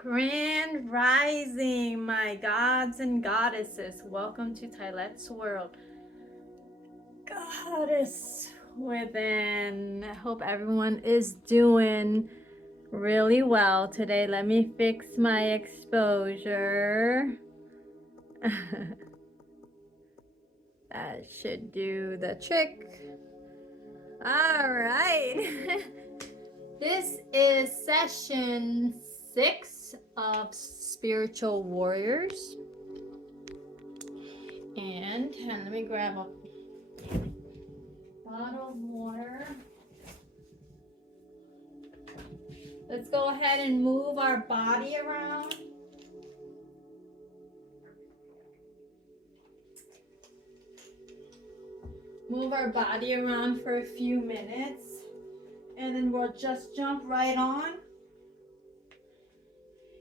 Grand Rising, my gods and goddesses. Welcome to Tylette's World. Goddess within. I hope everyone is doing really well today. Let me fix my exposure. That should do the trick. All right. This is session 6 of Spiritual Warriors. And let me grab a bottle of water. Let's go ahead and move our body around. Move our body around for a few minutes. And then we'll just jump right on.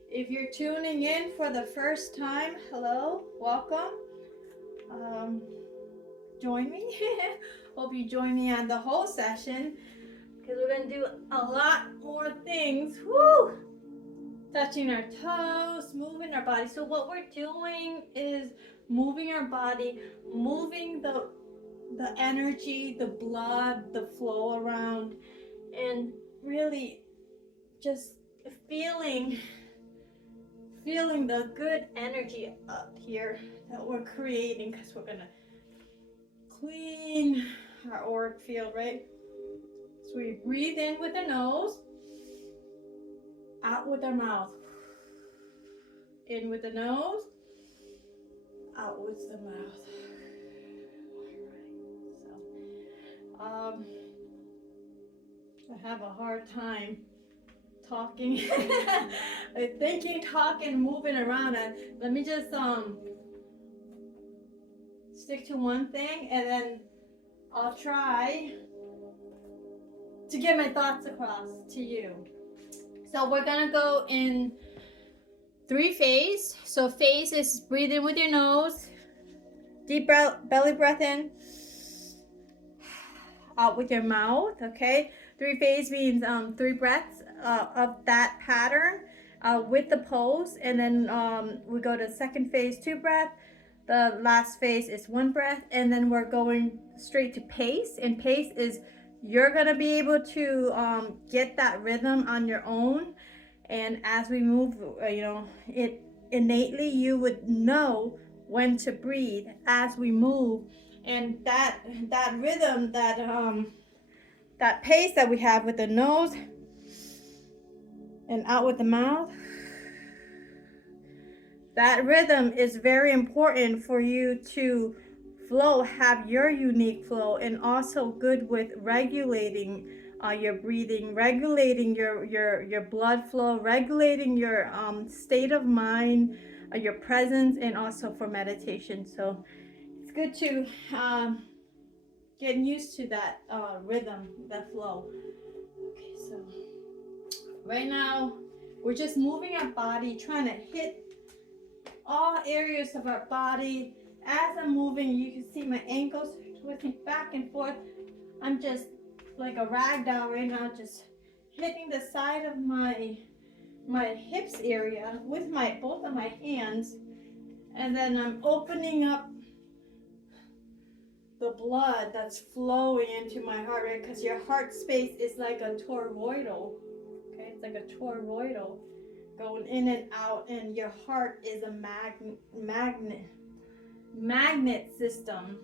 If you're tuning in for the first time, hello, welcome. Join me. Hope you join me on the whole session because we're going to do a lot more things. Woo! Touching our toes, moving our body. So what we're doing is moving our body, moving the energy, the blood, the flow around, and really just feeling the good energy up here that we're creating, because we're gonna clean our auric field, right? So we breathe in with the nose, out with our mouth. In with the nose, out with the mouth. All right. So, I have a hard time talking, thinking, talking, moving around. And let me just stick to one thing, and then I'll try to get my thoughts across to you. So we're gonna go in 3 phase. So phase is breathe in with your nose, deep belly breath in, out with your mouth. Okay, 3 phase means 3 breaths of that pattern with the pose, and then we go to second phase, 2 breath. The last phase is 1 breath, and then we're going straight to pace. And pace is you're gonna be able to get that rhythm on your own. And as we move, it innately you would know when to breathe as we move. And that rhythm, that pace that we have with the nose and out with the mouth, that rhythm is very important for you to flow, have your unique flow, and also good with regulating your breathing, regulating your blood flow, regulating your state of mind, your presence, and also for meditation. So it's good to get used to that rhythm, that flow. Okay, so right now we're just moving our body, trying to hit all areas of our body. As I'm moving, you can see my ankles twisting back and forth. I'm just like a rag doll right now, just hitting the side of my hips area with both of my hands, and then I'm opening up the blood that's flowing into my heart, right? Because your heart space is like a toroidal. Okay, it's like a toroidal going in and out, and your heart is a magnet system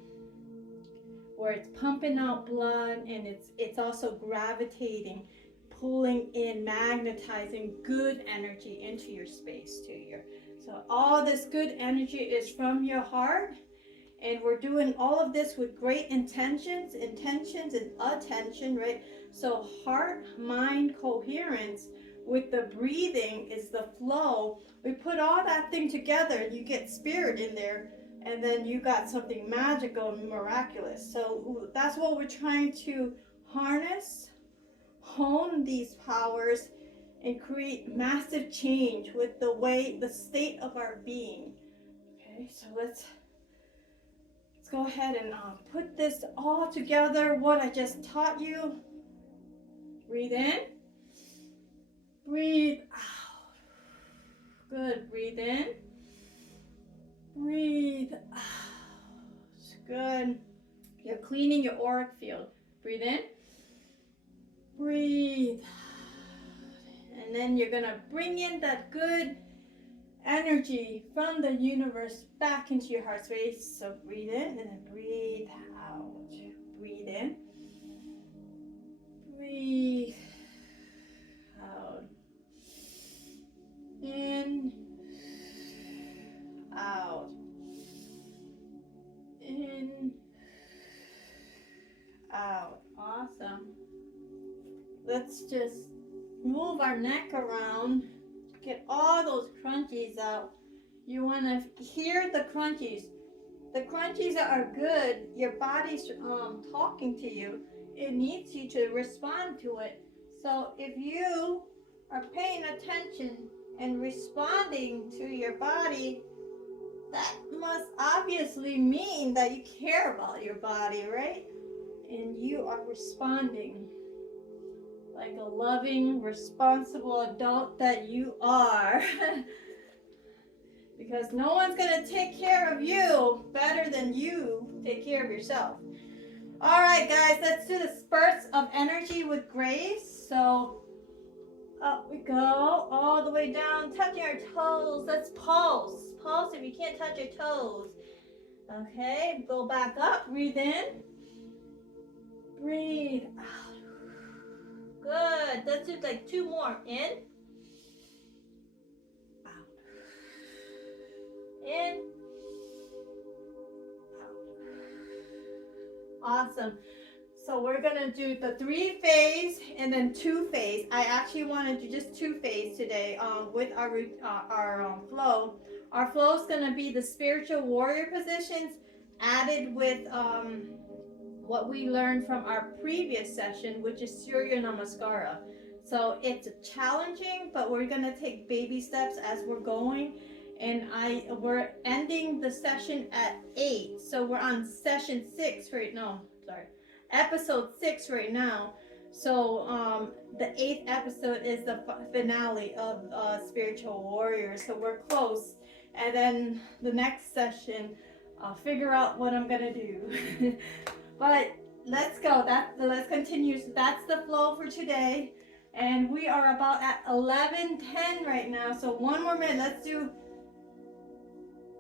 where it's pumping out blood, and it's also gravitating, pulling in, magnetizing good energy into your space to your. So all this good energy is from your heart, and we're doing all of this with great intentions and attention, right? So heart, mind, coherence with the breathing is the flow. We put all that thing together, you get spirit in there, and then you got something magical and miraculous. So that's what we're trying to harness, hone these powers, and create massive change with the state of our being. Okay, so let's go ahead and put this all together, what I just taught you. Breathe in, breathe out. cleaning your auric field. Breathe in. Breathe out. And then you're going to bring in that good energy from the universe back into your heart space. So breathe in and then breathe out. Breathe in. Breathe out. In. Out. In. Out. Awesome. Let's just move our neck around. Get all those crunchies out. You want to hear the crunchies. The crunchies are good. Your body's talking to you. It needs you to respond to it. So if you are paying attention and responding to your body, that must obviously mean that you care about your body, right? And you are responding like a loving, responsible adult that you are. Because no one's going to take care of you better than you take care of yourself. All right, guys, let's do the spurts of energy with grace. So up we go, all the way down, touching our toes. Let's pulse. Pulse if you can't touch your toes. Okay, go back up, breathe in. Breathe out. Good. Let's do like 2 more. In. Out. In. Out. Awesome. So we're going to do the 3-phase and then 2-phase. I actually want to do just 2-phase today with our flow. Our flow is going to be the spiritual warrior positions added with what we learned from our previous session, which is Surya Namaskara. So it's challenging, but we're gonna take baby steps as we're going. And we're ending the session at 8. So we're on session 6 right now. Sorry, episode 6 right now. So the 8th episode is the finale of Spiritual Warrior. So we're close. And then the next session, I'll figure out what I'm gonna do. But let's go. Let's continue. So that's the flow for today. And we are about at 11:10 right now. So 1 more minute. Let's do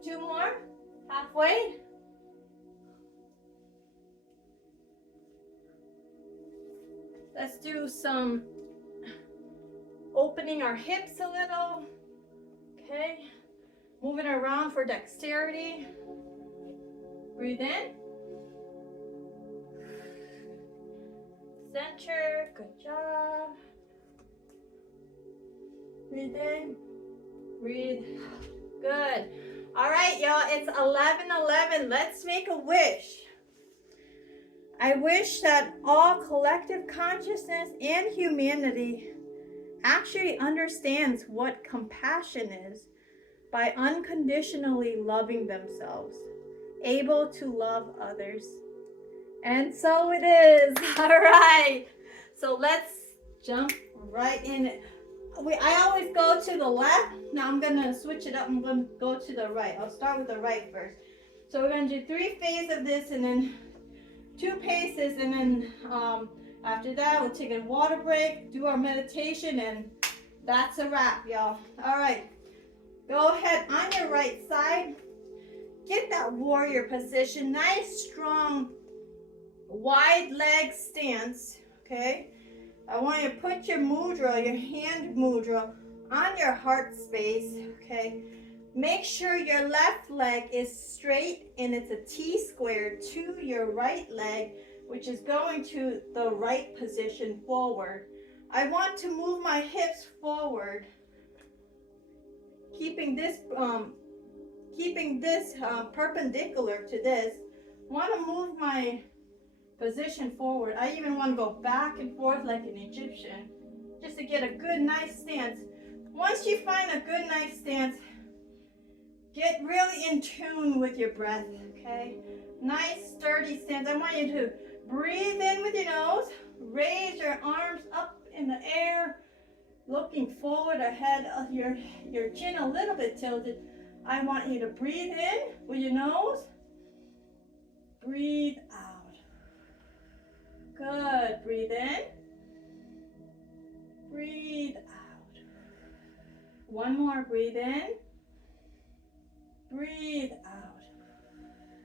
2 more. Halfway. Let's do some opening our hips a little. Okay. Moving around for dexterity. Breathe in. Center, good job. Breathe in, breathe, good. All right, y'all, it's 11:11. Let's make a wish. I wish that all collective consciousness and humanity actually understands what compassion is by unconditionally loving themselves, able to love others. And so it is. All right. So let's jump right in it. I always go to the left. Now I'm going to switch it up. I'm going to go to the right. I'll start with the right first. So we're going to do 3 phases of this and then 2 paces. And then after that, we'll take a water break, do our meditation, and that's a wrap, y'all. All right. Go ahead on your right side. Get that warrior position. Nice, strong, wide leg stance, okay? I want you to put your mudra, your hand mudra, on your heart space, okay? Make sure your left leg is straight and it's a T-square to your right leg, which is going to the right position forward. I want to move my hips forward, keeping this perpendicular to this. I want to move my position forward. I even want to go back and forth like an Egyptian, just to get a good, nice stance. Once you find a good, nice stance, get really in tune with your breath, okay? Nice, sturdy stance. I want you to breathe in with your nose, raise your arms up in the air, looking forward ahead of your chin a little bit tilted. I want you to breathe in with your nose, breathe out. Good. Breathe in. Breathe out. One more. Breathe in. Breathe out.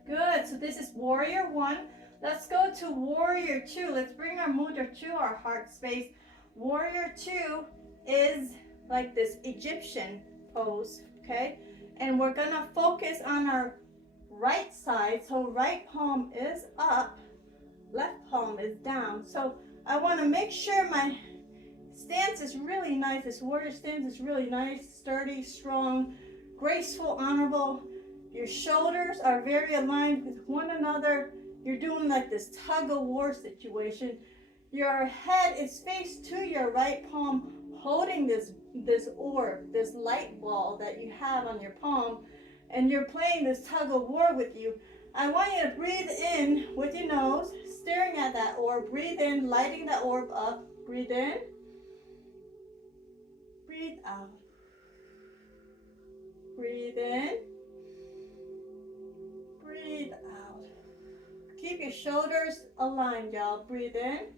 Good. So this is warrior one. Let's go to warrior two. Let's bring our mudra to our heart space. Warrior two is like this Egyptian pose, okay? And we're gonna focus on our right side. So right palm is up, left palm is down. So I wanna make sure my stance is really nice. This warrior stance is really nice, sturdy, strong, graceful, honorable. Your shoulders are very aligned with one another. You're doing like this tug of war situation. Your head is faced to your right palm, holding this orb, this light ball that you have on your palm, and you're playing this tug of war with you. I want you to breathe in with your nose, staring at that orb. Breathe in, lighting that orb up. Breathe in. Breathe out. Breathe in. Breathe out. Keep your shoulders aligned, y'all. Breathe in.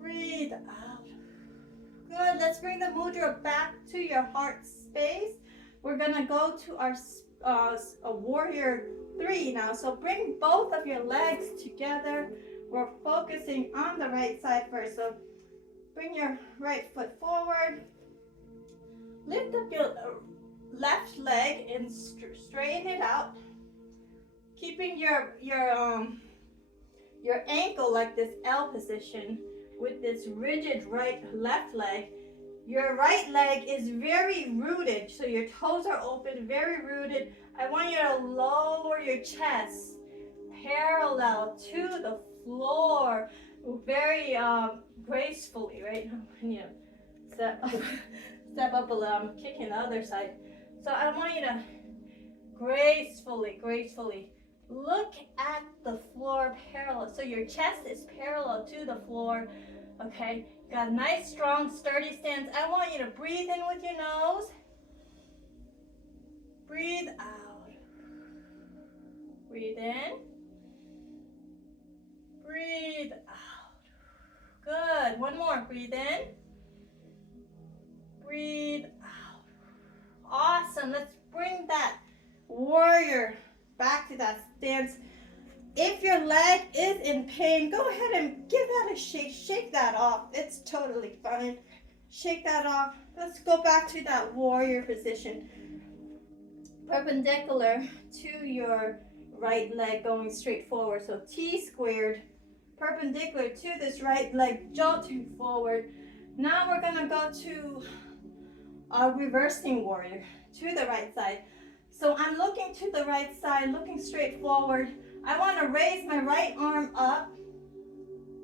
Breathe out. Good. Let's bring the mudra back to your heart space. We're going to go to our a warrior three now. So bring both of your legs together. We're focusing on the right side first. So bring your right foot forward. Lift up your left leg and straighten it out. Keeping your ankle like this L position with this rigid left leg. Your right leg is very rooted, so your toes are open, very rooted. I want you to lower your chest parallel to the floor, very gracefully, right? When you step up a little, I'm kicking the other side. So I want you to gracefully look at the floor parallel. So your chest is parallel to the floor, okay? Got a nice, strong, sturdy stance. I want you to breathe in with your nose. Breathe out. Breathe in. Breathe out. Good. One more. Breathe in. Breathe out. Awesome. Let's bring that warrior back to that stance. If your leg is in pain, go ahead and give that a shake. Shake that off. It's totally fine. Shake that off. Let's go back to that warrior position. Perpendicular to your right leg, going straight forward. So T squared, perpendicular to this right leg, jolting forward. Now we're gonna go to our reversing warrior, to the right side. So I'm looking to the right side, looking straight forward. I want to raise my right arm up,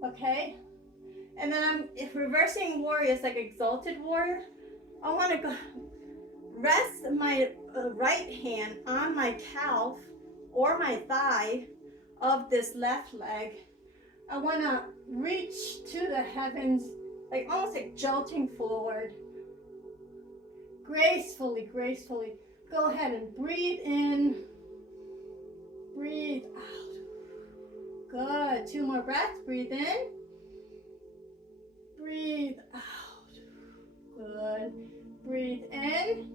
okay? And then I'm reversing warrior, is like exalted warrior. I want to go rest my right hand on my calf or my thigh of this left leg. I want to reach to the heavens, like almost like jolting forward. Gracefully. Go ahead and breathe in. Breathe out. Good. 2 more breaths. Breathe in. Breathe out. Good. Breathe in.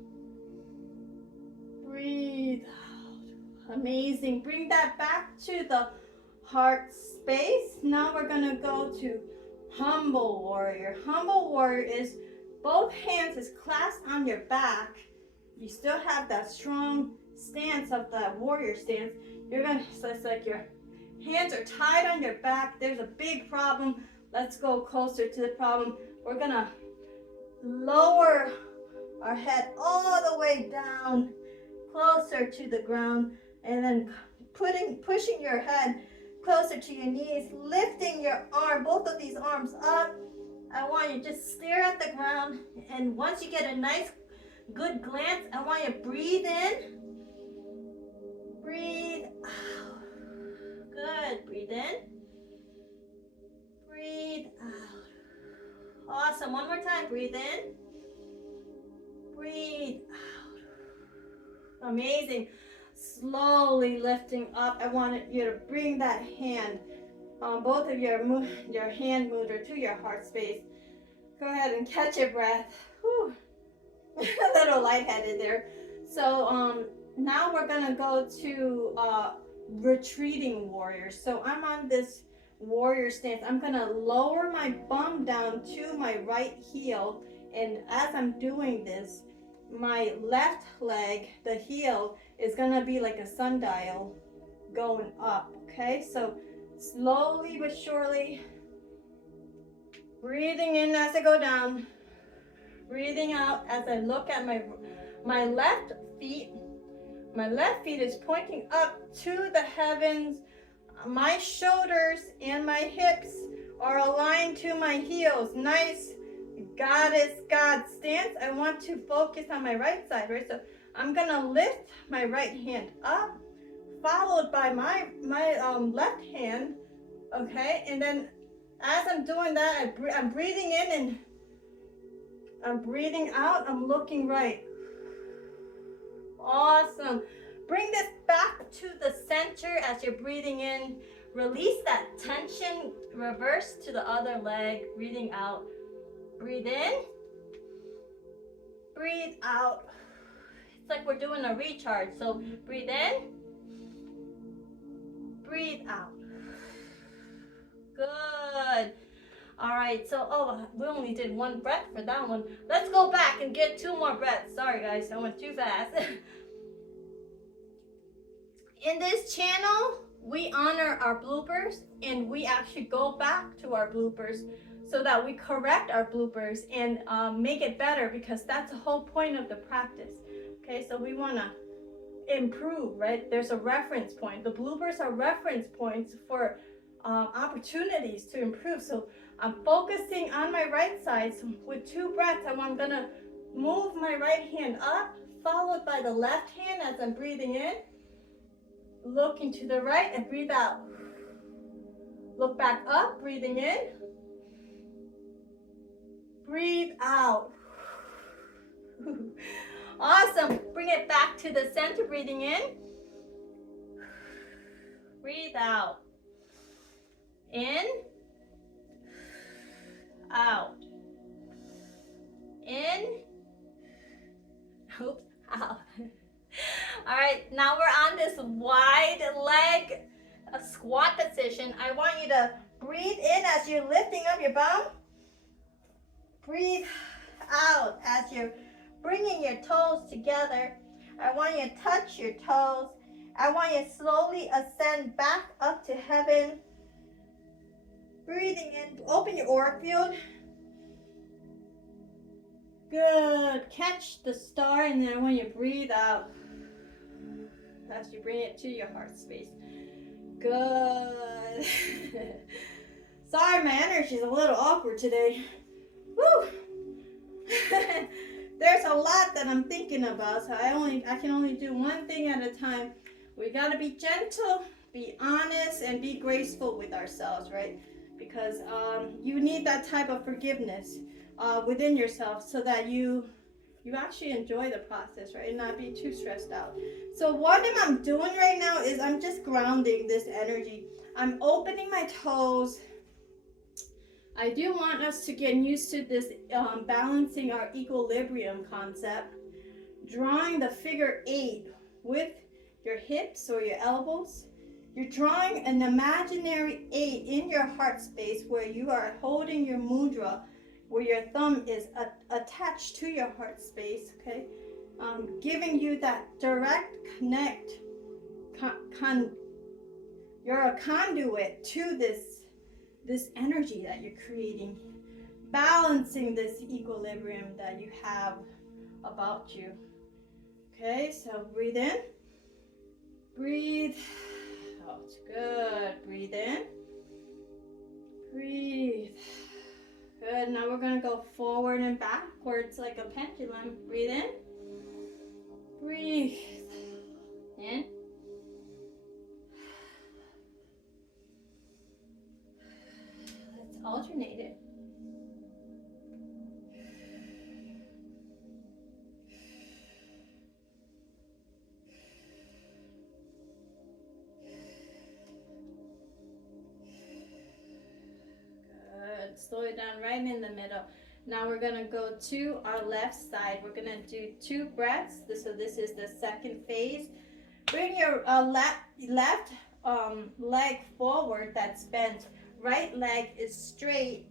Breathe out. Amazing. Bring that back to the heart space. Now we're going to go to humble warrior. Humble warrior is both hands is clasped on your back. You still have that strong stance of that warrior stance. You're gonna, so it's like your hands are tied on your back. There's a big problem. Let's go closer to the problem. We're gonna lower our head all the way down, closer to the ground, and then pushing your head closer to your knees, lifting your arm, both of these arms up. I want you to just stare at the ground, and once you get a nice good glance, I want you to breathe in, breathe out. Good. Breathe in, breathe out. Awesome. One more time. Breathe in, breathe out. Amazing. Slowly lifting up. I want you to bring that hand both of your hand motor to your heart space. Go ahead and catch your breath. Whew. A little lightheaded there. So now we're gonna go to retreating warrior. So I'm on this warrior stance. I'm gonna lower my bum down to my right heel, and as I'm doing this, my left leg, the heel, is gonna be like a sundial going up. Okay, so slowly but surely, breathing in as I go down, breathing out as I look at my left feet. My left feet is pointing up to the heavens. My shoulders and my hips are aligned to my heels. Nice goddess God stance. I want to focus on my right side, right? So I'm gonna lift my right hand up, followed by my left hand, okay? And then as I'm doing that, I'm breathing in and I'm breathing out. I'm looking right. Awesome. Bring this back to the center as you're breathing in. Release that tension. Reverse to the other leg. Breathing out. Breathe in. Breathe out. It's like we're doing a recharge. So breathe in. Breathe out. Good. All right, so we only did one breath for that one. Let's go back and get 2 more breaths. Sorry guys, I went too fast. In this channel, we honor our bloopers, and we actually go back to our bloopers so that we correct our bloopers and make it better, because that's the whole point of the practice. Okay, so we want to improve, right? There's a reference point. The bloopers are reference points for opportunities to improve. So I'm focusing on my right side. So with 2 breaths, I'm gonna move my right hand up, followed by the left hand as I'm breathing in. Looking to the right and breathe out. Look back up, breathing in. Breathe out. Awesome. Bring it back to the center, breathing in. Breathe out. In. Out. In. Oops. Out. All right, now we're on this wide leg squat position. I want you to breathe in as you're lifting up your bum. Breathe out as you're bringing your toes together. I want you to touch your toes. I want you to slowly ascend back up to heaven. Breathing in, open your aura field. Good. Catch the star, and then I want you to breathe out as you bring it to your heart space. Good. Sorry, my energy is a little awkward today. Woo! There's a lot that I'm thinking about, so I can only do one thing at a time. We gotta be gentle, be honest, and be graceful with ourselves, right? Because you need that type of forgiveness within yourself, so that you actually enjoy the process, right? And not be too stressed out. So what I'm doing right now is I'm just grounding this energy. I'm opening my toes. I do want us to get used to this balancing our equilibrium concept. Drawing the figure 8 with your hips or your elbows. You're drawing an imaginary 8 in your heart space where you are holding your mudra, where your thumb is attached to your heart space, okay? Giving you that direct connect. You're a conduit to this energy that you're creating, balancing this equilibrium that you have about you. Okay, so breathe in, breathe out. Good. Breathe in, breathe. Good. Now we're going to go forward and backwards like a pendulum. Breathe in. Breathe in. Let's alternate it. slow it down right in the middle. Now we're gonna go to our left side. We're gonna do 2 breaths. So this is the second phase. Bring your left leg forward, that's bent. Right leg is straight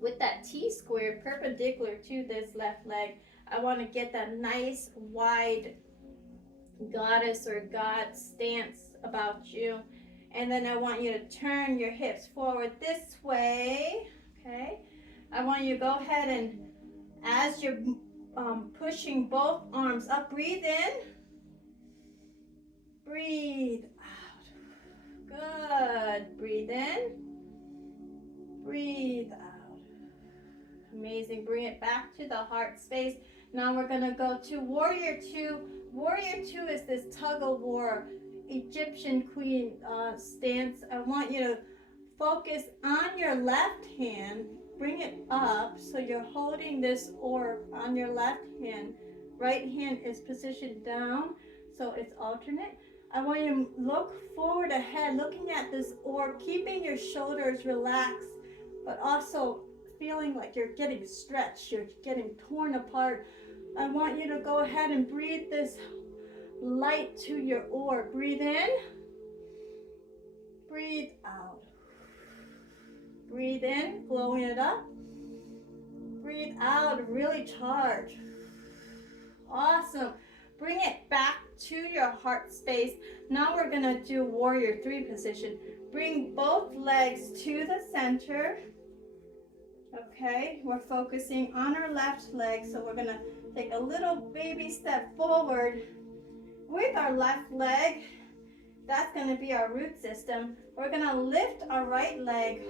with that T square perpendicular to this left leg. I want to get that nice wide goddess or God stance about you. And then I want you to turn your hips forward this way. Okay. I want you to go ahead and as you're pushing both arms up, breathe in, breathe out. Good. Breathe in, breathe out. Amazing. Bring it back to the heart space. Now we're going to go to Warrior 2. Warrior 2 is this tug of war, Egyptian queen stance. I want you to focus on your left hand. Bring it up so you're holding this orb on your left hand. Right hand is positioned down, so it's alternate. I want you to look forward ahead, looking at this orb, keeping your shoulders relaxed, but also feeling like you're getting stretched, you're getting torn apart. I want you to go ahead and breathe this light to your orb. Breathe in, breathe out. Breathe in, blowing it up. Breathe out, really charge. Awesome. Bring it back to your heart space. Now we're gonna do Warrior 3 position. Bring both legs to the center. Okay, we're focusing on our left leg, so we're gonna take a little baby step forward with our left leg. That's gonna be our root system. We're gonna lift our right leg,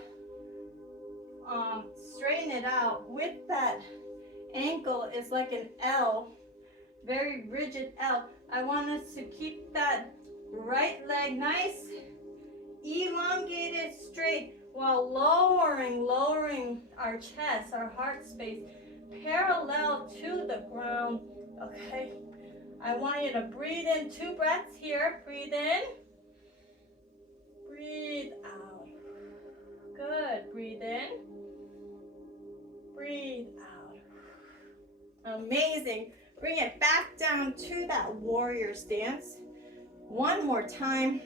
straighten it out with that ankle. It's like an L, very rigid L. I want us to keep that right leg nice, elongated, straight, while lowering our chest, our heart space, parallel to the ground. Okay, I want you to breathe in 2 breaths here. Breathe in, breathe out. Good. Breathe in, breathe out. Amazing. Bring it back down to that warrior stance. One more time.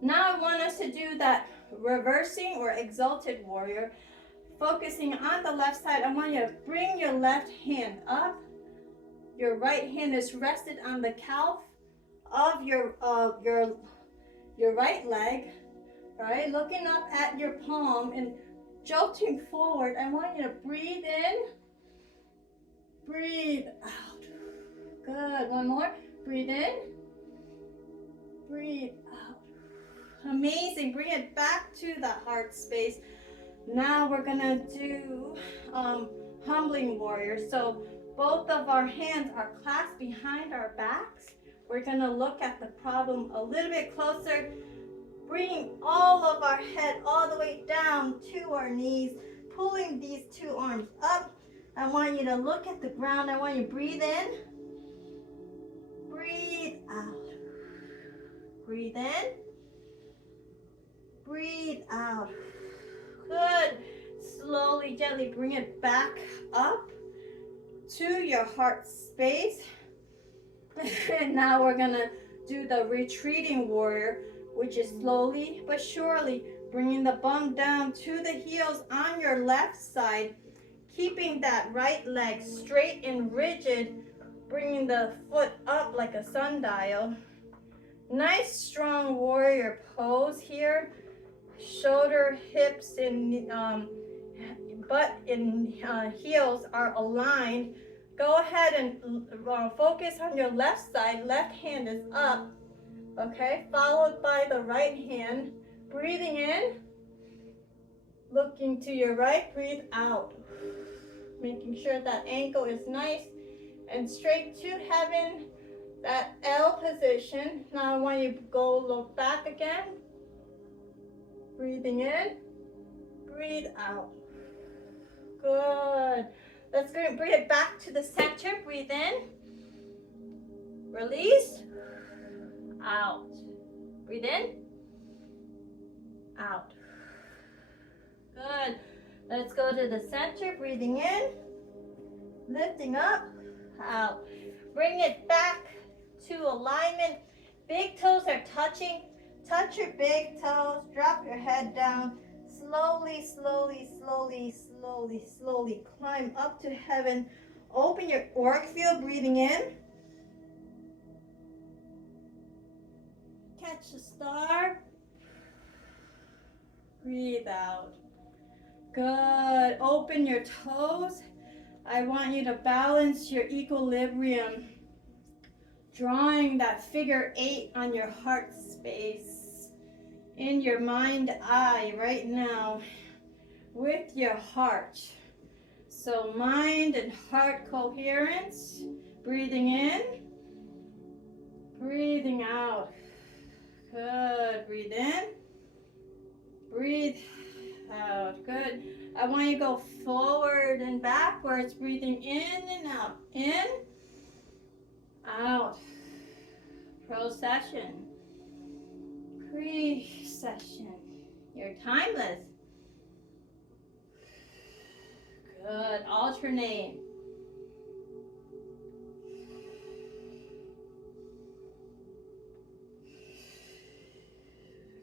Now I want us to do that reversing or exalted warrior. Focusing on the left side, I want you to bring your left hand up. Your right hand is rested on the calf of your right leg. All right, looking up at your palm and jolting forward. I want you to breathe in, breathe out. Good. One more. Breathe in, breathe out. Amazing. Bring it back to the heart space. Now we're gonna do humbling warrior. So both of our hands are clasped behind our backs. We're gonna look at the problem a little bit closer, bringing all of our head all the way down to our knees, pulling these 2 arms up. I want you to look at the ground. I want you to breathe in, breathe out. Breathe in, breathe out. Good. Slowly, gently bring it back up to your heart space. And now we're gonna do the retreating warrior, which is slowly but surely bringing the bum down to the heels on your left side, keeping that right leg straight and rigid, bringing the foot up like a sundial. Nice strong warrior pose here. Shoulder, hips, and butt and heels are aligned. Go ahead and focus on your left side. Left hand is up, okay, followed by the right hand. Breathing in, looking to your right, breathe out. Making sure that ankle is nice and straight to heaven, that L position. Now I want you to go look back again. Breathing in, breathe out. Good. Let's go bring it back to the center. Breathe in, release, out. Breathe in, out. Good. Let's go to the center, breathing in, lifting up, out. Bring it back to alignment. Big toes are touching. Touch your big toes. Drop your head down. Slowly, slowly, slowly, slowly, slowly climb up to heaven. Open your auric field, breathing in. Catch the star. Breathe out. Good. Open your toes. I want you to balance your equilibrium, drawing that figure 8 on your heart space, in your mind eye right now, with your heart. So mind and heart coherence, breathing in, breathing out. Good. Breathe in, breathe out. Good. I want you to go forward and backwards, breathing in and out. In, out. Procession. Precession. You're timeless. Good. Alternate.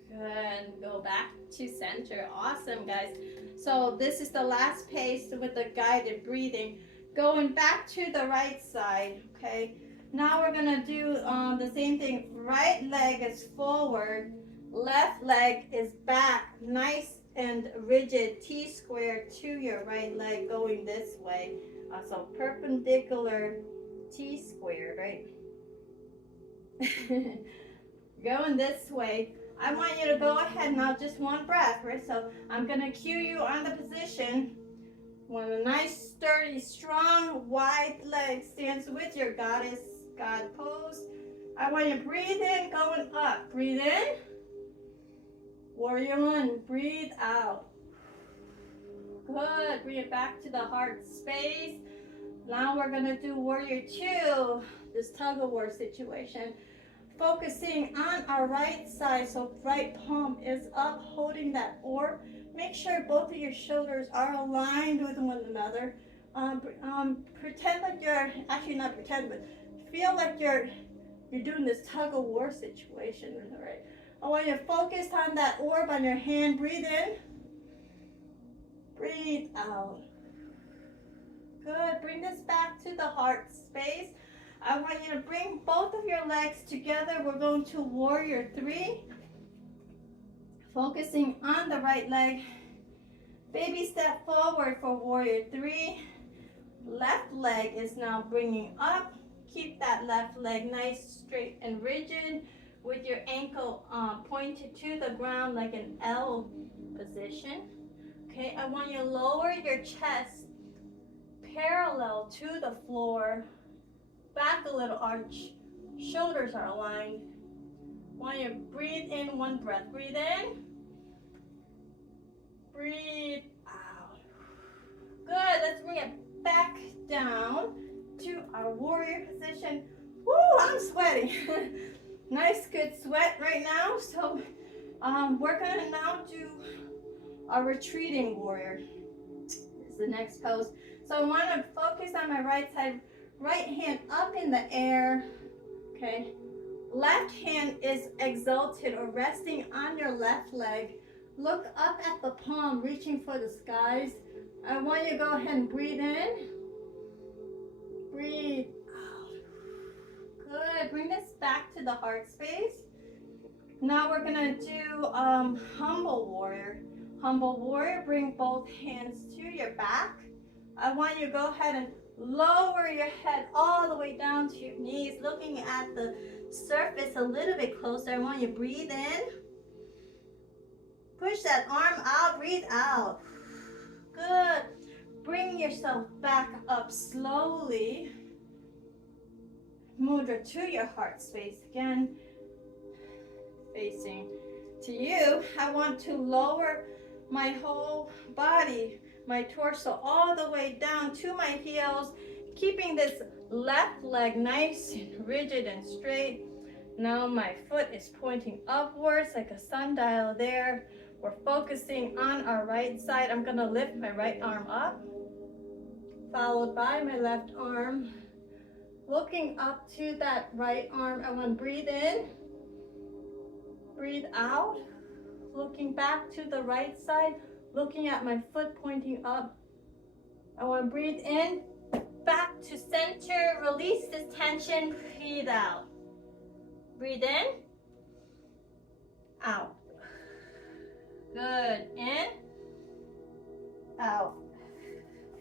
Good. Go back to center. Awesome, guys. So this is the last pace with the guided breathing. Going back to the right side, okay? Now we're gonna do the same thing. Right leg is forward, left leg is back, nice and rigid T-square to your right leg going this way. So perpendicular T-square, right? Going this way. I want you to go ahead now, just one breath, right? So I'm gonna cue you on the position. When a nice, sturdy, strong, wide leg stands with your goddess, God pose. I want you to breathe in, going up. Breathe in. Warrior 1, breathe out. Good. Bring it back to the heart space. Now we're gonna do warrior 2, this tug of war situation. Focusing on our right side, so right palm is up, holding that orb. Make sure both of your shoulders are aligned with one another. Pretend like you're, actually not pretend, but feel like you're doing this tug of war situation, right? I want you to focus on that orb on your hand. Breathe in, breathe out. Good. Bring this back to the heart space. I want you to bring both of your legs together. We're going to warrior 3. Focusing on the right leg. Baby step forward for warrior 3. Left leg is now bringing up. Keep that left leg nice, straight, and rigid with your ankle pointed to the ground like an L position. Okay, I want you to lower your chest parallel to the floor. Back a little arch. Shoulders are aligned. Want you to breathe in one breath. Breathe in. Breathe out. Good. Let's bring it back down to our warrior position. Woo, I'm sweating. Nice, good sweat right now. So we're going to now do a retreating warrior. This is the next pose. So I want to focus on my right side. Right hand up in the air, okay? Left hand is exalted or resting on your left leg. Look up at the palm, reaching for the skies. I want you to go ahead and breathe in. Breathe out. Good. Bring this back to the heart space. Now we're going to do humble warrior. Humble warrior, bring both hands to your back. I want you to go ahead and lower your head all the way down to your knees, looking at the surface a little bit closer. I want you to breathe in. Push that arm out, breathe out. Good. Bring yourself back up slowly. Mudra to your heart space again. Facing to you. I want to lower my whole body, my torso all the way down to my heels, keeping this left leg nice and rigid and straight. Now my foot is pointing upwards like a sundial there. We're focusing on our right side. I'm gonna lift my right arm up, followed by my left arm. Looking up to that right arm, I want to breathe in, breathe out. Looking back to the right side, looking at my foot pointing up. I want to breathe in, back to center, release this tension, breathe out. Breathe in, out. Good, in, out.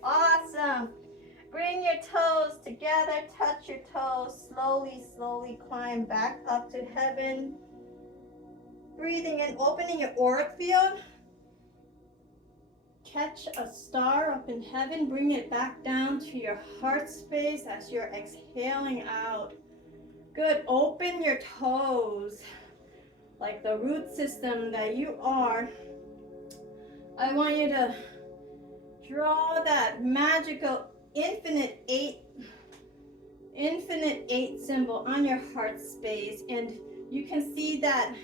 Awesome. Bring your toes together, touch your toes, slowly, slowly climb back up to heaven. Breathing in, opening your auric field. Catch a star up in heaven, bring it back down to your heart space as you're exhaling out. Good, open your toes like the root system that you are. I want you to draw that magical infinite eight symbol on your heart space, and you can see that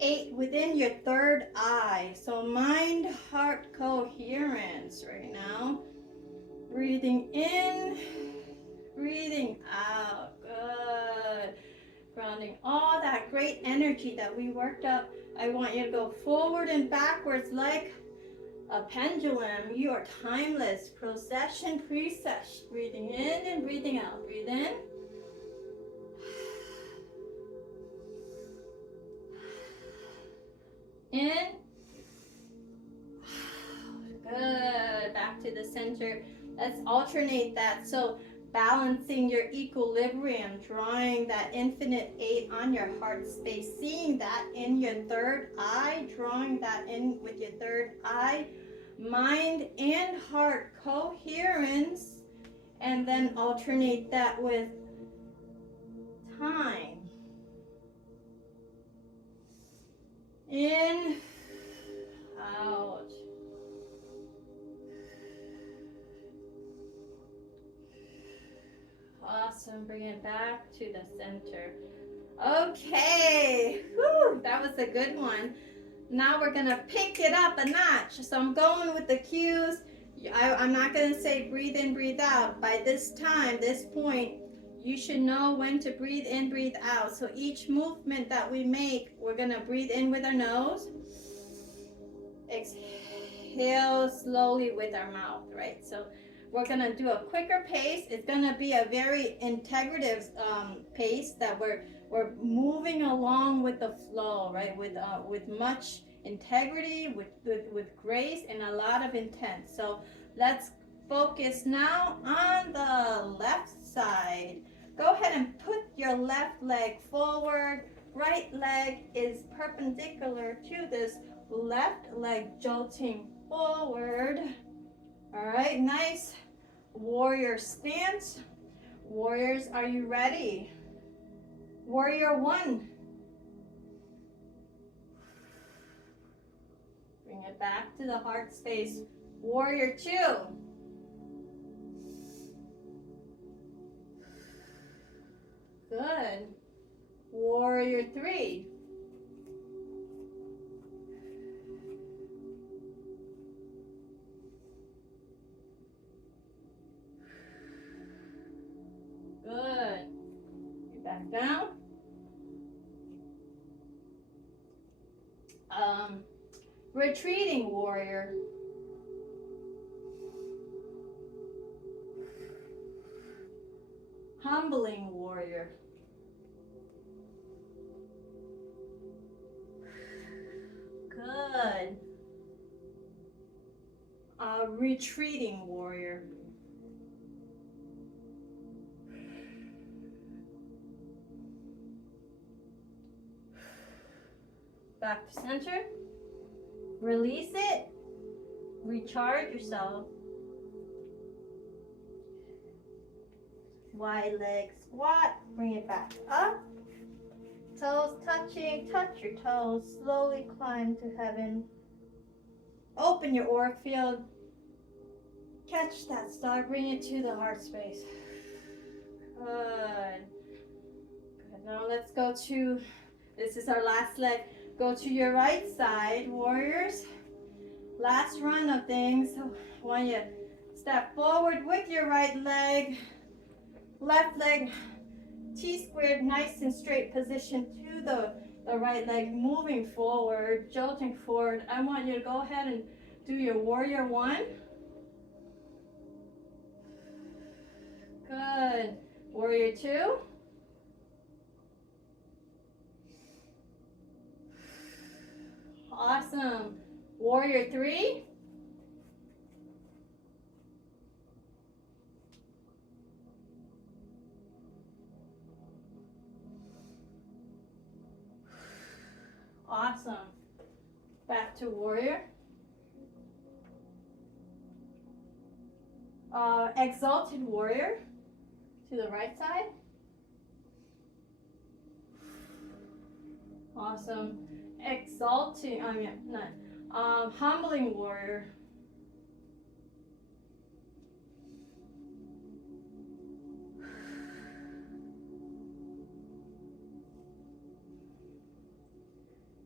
8 within your third eye. So mind heart coherence right now. Breathing in, breathing out. Good. Grounding all that great energy that we worked up. I want you to go forward and backwards like a pendulum. You are timeless. Procession, precession. Breathing in and breathing out. Breathe in. In. Good. Back to the center. Let's alternate that. So balancing your equilibrium, drawing that infinite 8 on your heart space, seeing that in your third eye, drawing that in with your third eye, mind and heart coherence, and then alternate that with time. In, out. Awesome, bring it back to the center. Okay, whew, that was a good one. Now we're gonna pick it up a notch. So I'm going with the cues. I'm not gonna say breathe in, breathe out. By this time, this point, you should know when to breathe in, breathe out. So each movement that we make, we're gonna breathe in with our nose. Exhale slowly with our mouth, right? So we're gonna do a quicker pace. It's gonna be a very integrative pace that we're moving along with the flow, right? With much integrity, with grace, and a lot of intent. So let's focus now on the left side. Go ahead and put your left leg forward. Right leg is perpendicular to this left leg, jolting forward. All right, nice warrior stance. Warriors, are you ready? Warrior 1. Bring it back to the heart space. Warrior 2. Good. Warrior 3. Good. Get back down. Retreating warrior. Humbling warrior. Good. Retreating warrior. Back to center. Release it. Recharge yourself. Wide leg squat. Bring it back up. Toes touching. Touch your toes. Slowly climb to heaven. Open your auric field. Catch that star. Bring it to the heart space. Good. Good. Now let's go to, this is our last leg. Go to your right side, warriors. Last run of things. So when you step forward with your right leg, left leg T-squared, nice and straight position to the right leg, moving forward, jolting forward. I want you to go ahead and do your warrior one. Good. Warrior two. Awesome. Warrior three. Awesome. Back to warrior. Exalted warrior to the right side. Awesome. Exalting, humbling warrior.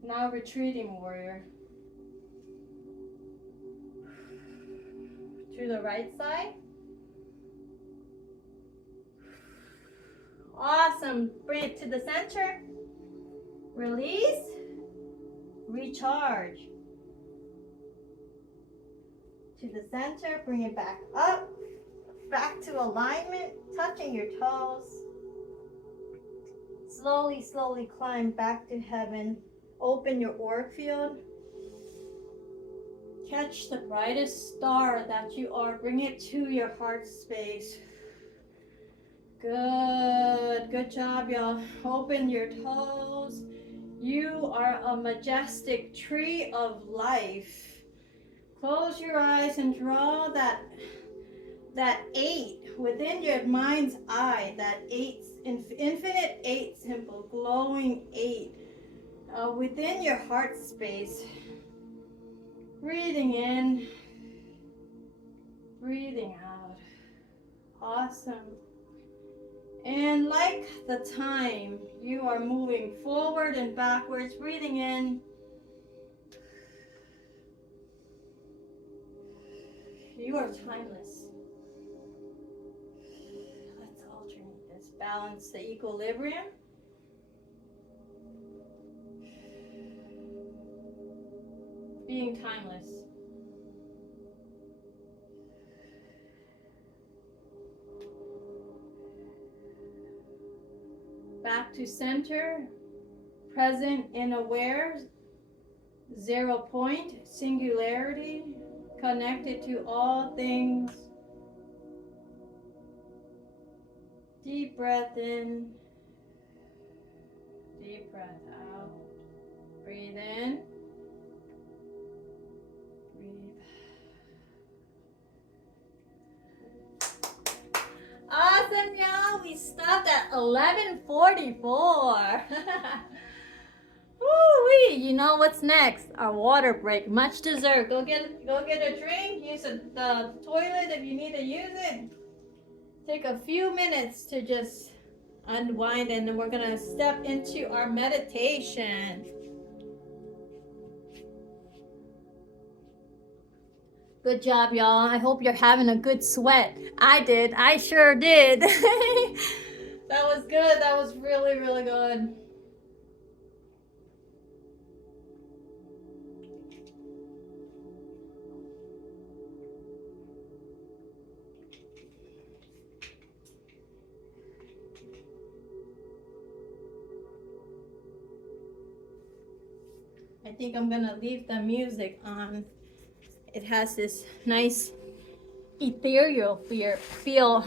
Now retreating warrior. To the right side. Awesome. Bring it to the center. Release. Recharge. To the center. Bring it back up. Back to alignment. Touching your toes. Slowly, slowly climb back to heaven. Open your auric field. Catch the brightest star that you are. Bring it to your heart space. Good. Good job, y'all. Open your toes. You are a majestic tree of life. Close your eyes and draw that 8 within your mind's eye. That 8, infinite 8 symbol, glowing 8 within your heart space. Breathing in, breathing out. Awesome. And like the time, you are moving forward and backwards, breathing in. You are timeless. Let's alternate this. Balance the equilibrium. Being timeless. Back to center, present and aware, 0 point, singularity, connected to all things. Deep breath in, deep breath out. Breathe in, breathe. Awesome, y'all. We stopped at 11:44. Woo-wee. You know what's next? Our water break. Much deserved. Go get a drink. Use the toilet if you need to use it. Take a few minutes to just unwind, and then we're gonna step into our meditation. Good job, y'all. I hope you're having a good sweat. I did. I sure did. That was good. That was really, really good. I think I'm gonna leave the music on. It has this nice ethereal feel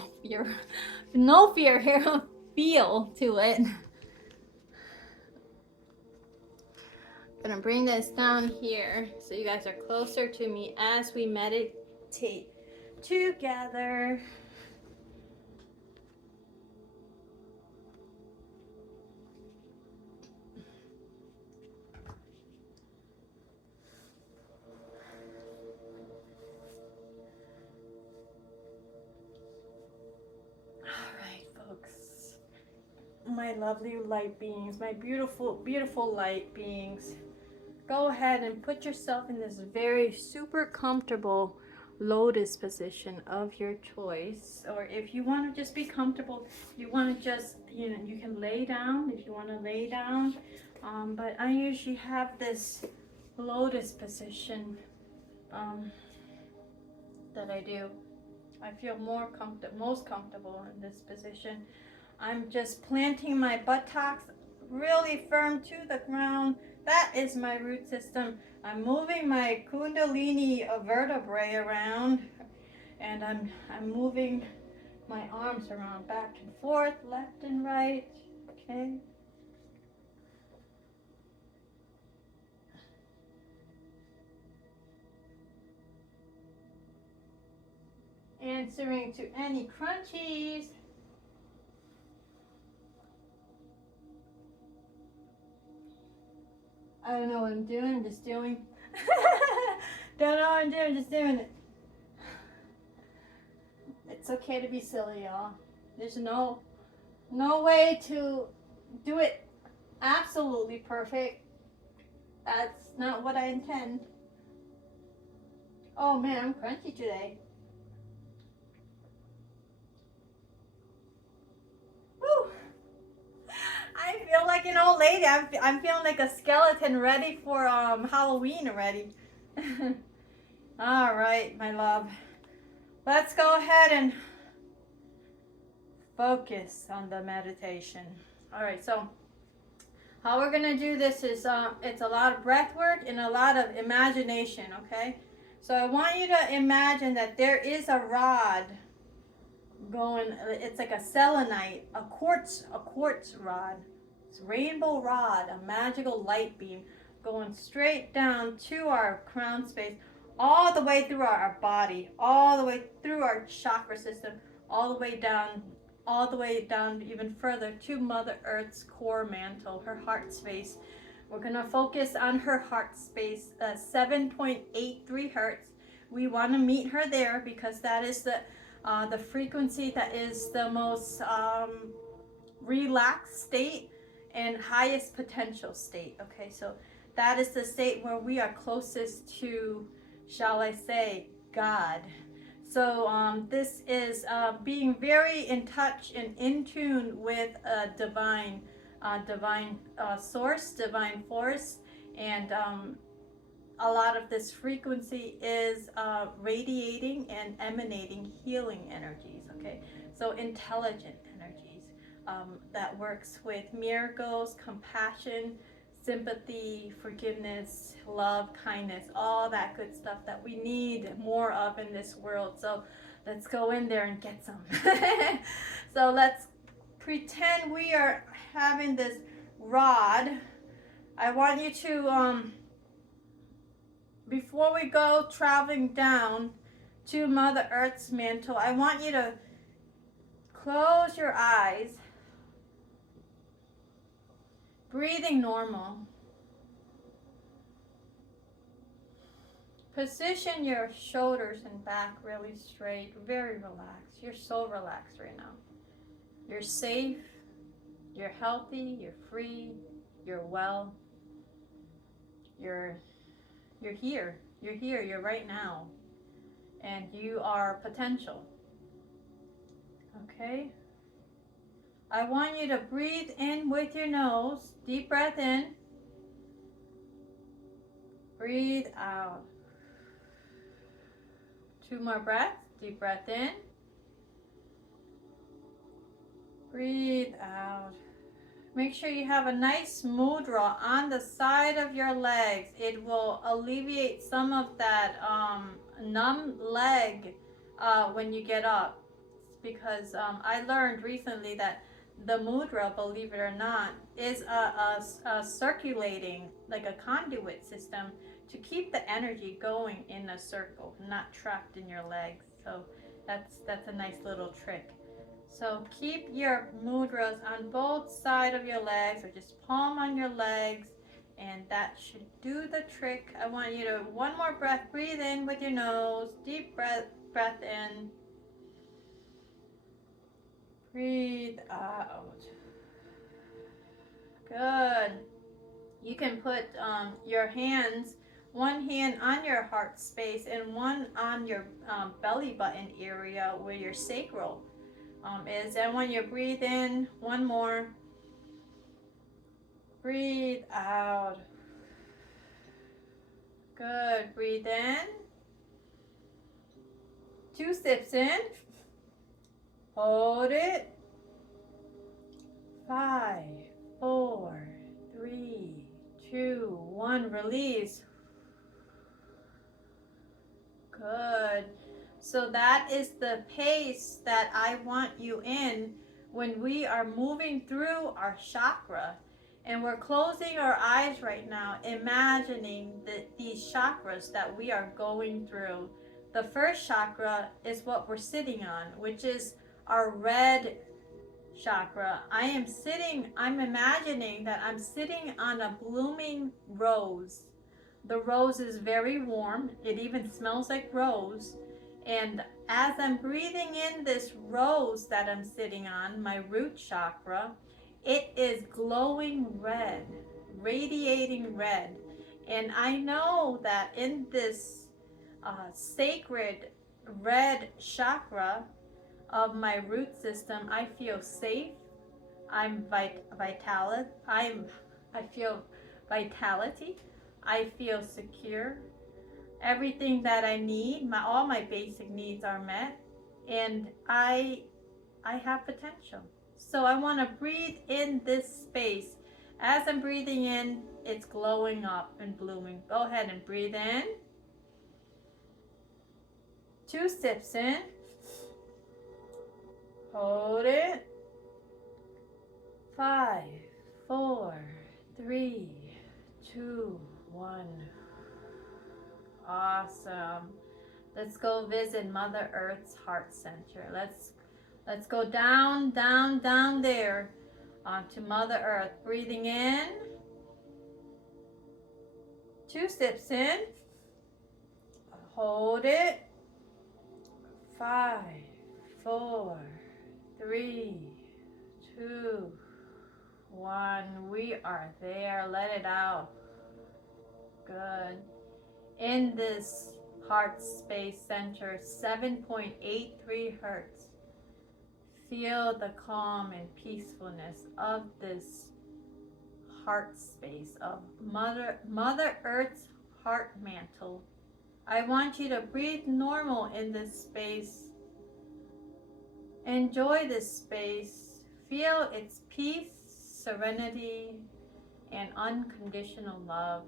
to it. Gonna bring this down here so you guys are closer to me as we meditate together. My lovely light beings, my beautiful, beautiful light beings. go ahead and put yourself in this very super comfortable lotus position of your choice. Or if you want to just be comfortable, you want to just, you know, you can lay down if you want to lay down. But I usually have this lotus position that I do. I feel most comfortable in this position. I'm just planting my buttocks really firm to the ground. That is my root system. I'm moving my kundalini vertebrae around, and I'm moving my arms around back and forth, left and right. Okay. Answering to any crunchies. I don't know what I'm doing, I'm just doing. Don't know what I'm doing, just doing it. It's okay to be silly, y'all. There's no way to do it absolutely perfect. That's not what I intend. Oh man, I'm crunchy today. Woo! I feel like an old lady. I'm feeling like a skeleton ready for Halloween already. All right, my love. Let's go ahead and focus on the meditation. All right, so how we're gonna do this is it's a lot of breath work and a lot of imagination. Okay, so I want you to imagine that there is a rod going. It's like a selenite, a quartz rod. It's a rainbow rod, a magical light beam going straight down to our crown space, all the way through our body, all the way through our chakra system, all the way down even further to Mother Earth's core mantle, her heart space. We're going to focus on her heart space, 7.83 hertz. We want to meet her there because that is the frequency that is the most relaxed state and highest potential state. Okay, so that is the state where we are closest to, shall I say, God. So this is being very in touch and in tune with divine source, divine force, and a lot of this frequency is radiating and emanating healing energies. Okay, so intelligent energies that works with miracles, compassion, sympathy, forgiveness, love, kindness, all that good stuff that we need more of in this world. So let's go in there and get some. So let's pretend we are having this rod. I want you to before we go traveling down to Mother Earth's mantle, I want you to close your eyes, breathing normal. Position your shoulders and back really straight, very relaxed. You're so relaxed right now. You're safe, you're healthy, you're free, you're well. You're here. You're here, you're right now. And you are potential. Okay? I want you to breathe in with your nose. Deep breath in. Breathe out. 2 more breaths. Deep breath in. Breathe out. Make sure you have a nice mudra on the side of your legs. It will alleviate some of that numb leg when you get up. Because I learned recently that the mudra, believe it or not, is a circulating, like a conduit system to keep the energy going in a circle, not trapped in your legs. So that's a nice little trick. So keep your mudras on both sides of your legs, or just palm on your legs, and that should do the trick. I want you to, one more breath, breathe in with your nose, deep breath in. Breathe out. Good. You can put your hands, one hand on your heart space and one on your belly button area where your sacral is. And when you breathe in, one more, breathe out. Good. Breathe in. 2 steps in. Hold it. 5, 4, 3, 2, 1. Release. Good. So that is the pace that I want you in when we are moving through our chakra. And we're closing our eyes right now, imagining these chakras that we are going through. The first chakra is what we're sitting on, which is our red chakra. I'm imagining that I'm sitting on a blooming rose. The rose is very warm. It even smells like rose. And as I'm breathing in this rose that I'm sitting on, my root chakra, it is glowing red, radiating red. And I know that in this sacred red chakra of my root system, I feel safe. I feel vitality. I feel secure. Everything that I need, all my basic needs are met, and I have potential. So I want to breathe in this space. As I'm breathing in, it's glowing up and blooming. Go ahead and breathe in. 2 steps in. Hold it. 5, 4, 3, 2, 1. Awesome. Let's go visit Mother Earth's heart center. Let's go down, down, down there onto Mother Earth. Breathing in. 2 steps in. Hold it. 5, 4, 3, 2, 1. We are there. Let it out. Good. In this heart space center, 7.83 hertz. Feel the calm and peacefulness of this heart space of Mother Earth's heart mantle. I want you to breathe normal in this space. Enjoy this space. Feel its peace, serenity, and unconditional love.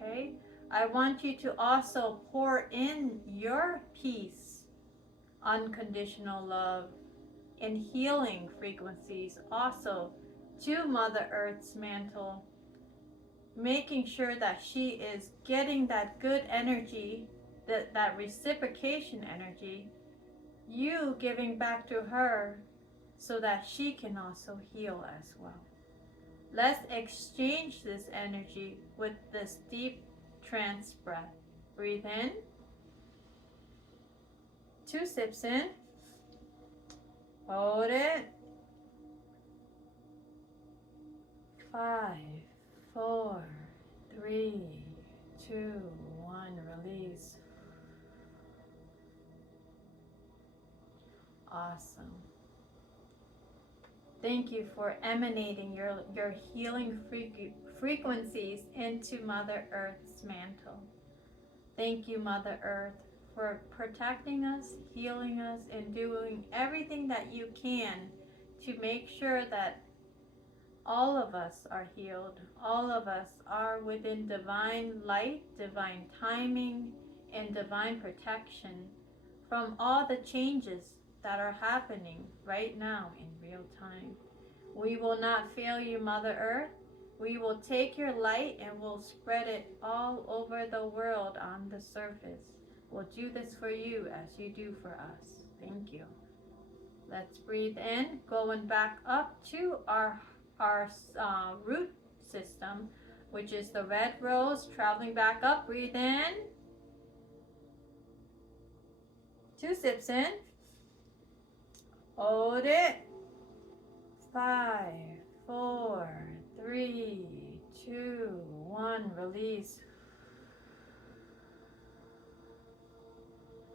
Okay? I want you to also pour in your peace, unconditional love, and healing frequencies also to Mother Earth's mantle, making sure that she is getting that good energy, that reciprocation energy, you giving back to her so that she can also heal as well. Let's exchange this energy with this deep trance breath. Breathe in. 2 steps in. Hold it. 5, 4, 3, 2, 1. Release. Awesome. Thank you for emanating your healing frequencies into Mother Earth's mantle. Thank you, Mother Earth, for protecting us, healing us, and doing everything that you can to make sure that all of us are healed. All of us are within divine light, divine timing, and divine protection from all the changes that are happening right now in real time. We will not fail you, Mother Earth. We will take your light and we'll spread it all over the world on the surface. We'll do this for you as you do for us. Thank you. Let's breathe in, going back up to our root system, which is the red rose, traveling back up. Breathe in. 2 steps in. Hold it. 5, 4, 3, 2, 1, release.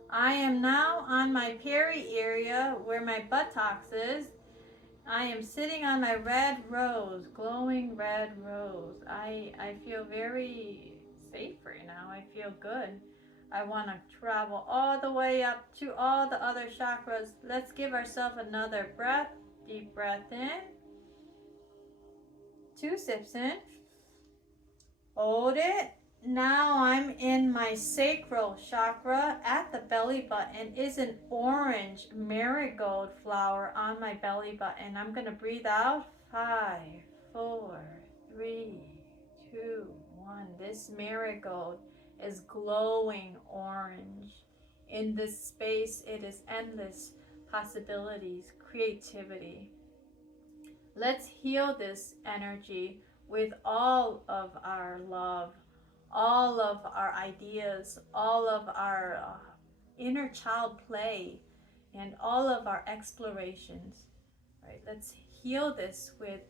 I am now on my peri area where my buttocks is. I am sitting on my red rose, glowing red rose. I feel very safe right now. I feel good. I want to travel all the way up to all the other chakras. Let's give ourselves another breath. Deep breath in. 2 sips in. Hold it. Now I'm in my sacral chakra at the belly button. Is an orange marigold flower on my belly button. I'm going to breathe out. 5, 4, 3, 2, 1. This marigold is glowing orange. In this space, it is endless possibilities, creativity. Let's heal this energy with all of our love, all of our ideas, all of our inner child play, and all of our explorations. Right? Let's heal this with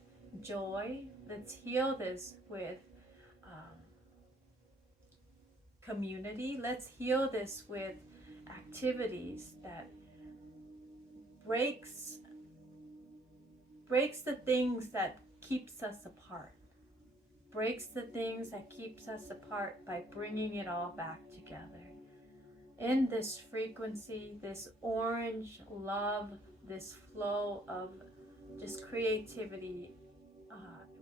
joy. Let's heal this with community. Let's heal this with activities that breaks the things that keeps us apart. Breaks the things that keeps us apart by bringing it all back together. In this frequency, this orange love, this flow of just creativity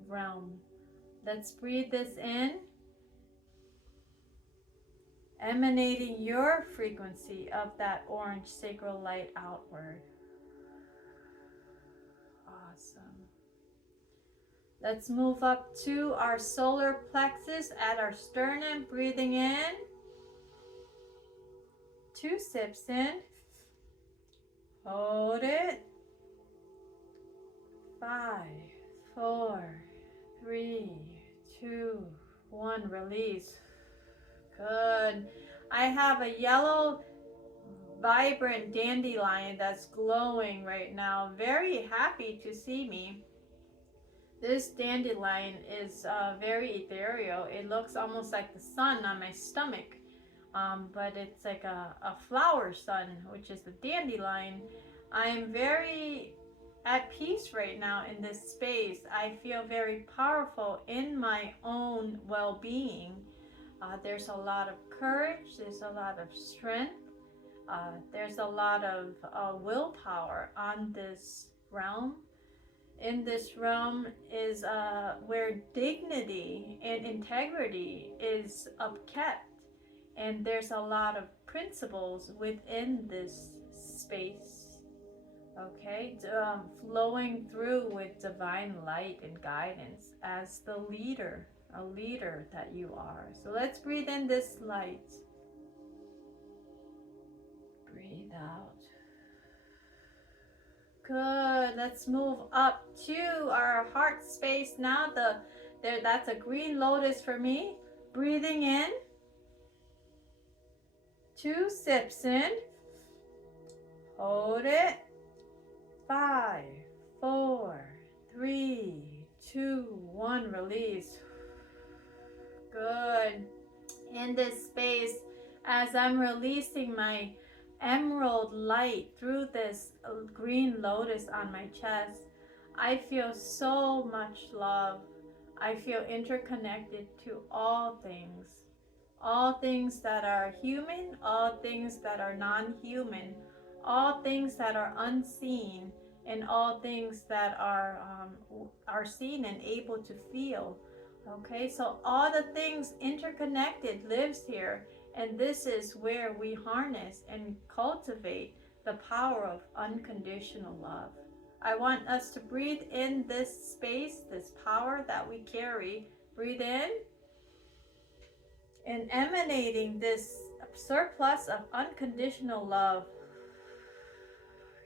realm. Let's breathe this in, emanating your frequency of that orange sacral light outward. Awesome. Let's move up to our solar plexus at our sternum, breathing in. 2 sips in. Hold it. 5, 4, 3, 2, 1. Release. Good. I have a yellow, vibrant dandelion that's glowing right now. Very happy to see me. This dandelion is very ethereal. It looks almost like the sun on my stomach, but it's like a flower sun, which is the dandelion. I am very at peace right now in this space. I feel very powerful in my own well-being. There's a lot of courage. There's a lot of strength. There's a lot of willpower on this realm. In this realm is where dignity and integrity is upkept, and there's a lot of principles within this space, okay, flowing through with divine light and guidance as the leader, a leader that you are. So let's breathe in this light, breathe out. Good. Let's move up to our heart space now. That's a green lotus for me. Breathing in. 2 sips in. Hold it. 5, 4, 3, 2, 1. Release. Good. In this space, as I'm releasing my emerald light through this green lotus on my chest, I feel so much love. I feel interconnected to all things that are human, all things that are non-human, all things that are unseen, and all things that are seen and able to feel. Okay, so all the things interconnected lives here. And this is where we harness and cultivate the power of unconditional love. I want us to breathe in this space, this power that we carry. Breathe in and emanating this surplus of unconditional love.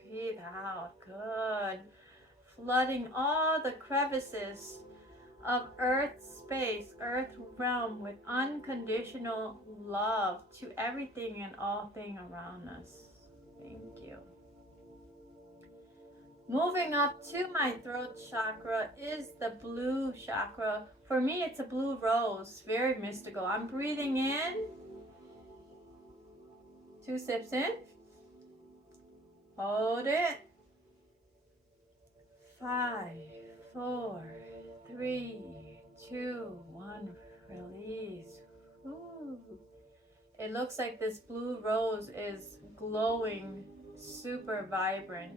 Breathe out. Good. Flooding all the crevices of earth space, earth realm with unconditional love to everything and all thing around us. Thank you. Moving up to my throat chakra is the blue chakra. For me, it's a blue rose, very mystical. I'm breathing in, 2 sips in, hold it, 5, 4, 3, 2, 1, release. Ooh. It looks like this blue rose is glowing, super vibrant,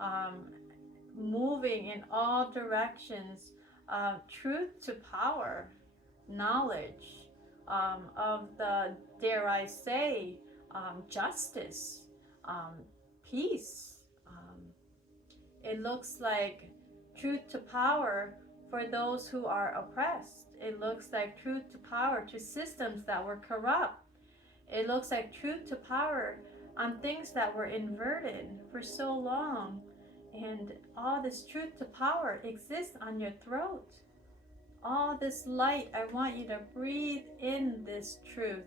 um, moving in all directions, truth to power, knowledge, of the, dare I say, justice, um, peace. It looks like truth to power for those who are oppressed. It looks like truth to power to systems that were corrupt. It looks like truth to power on things that were inverted for so long. And all this truth to power exists on your throat. All this light, I want you to breathe in this truth,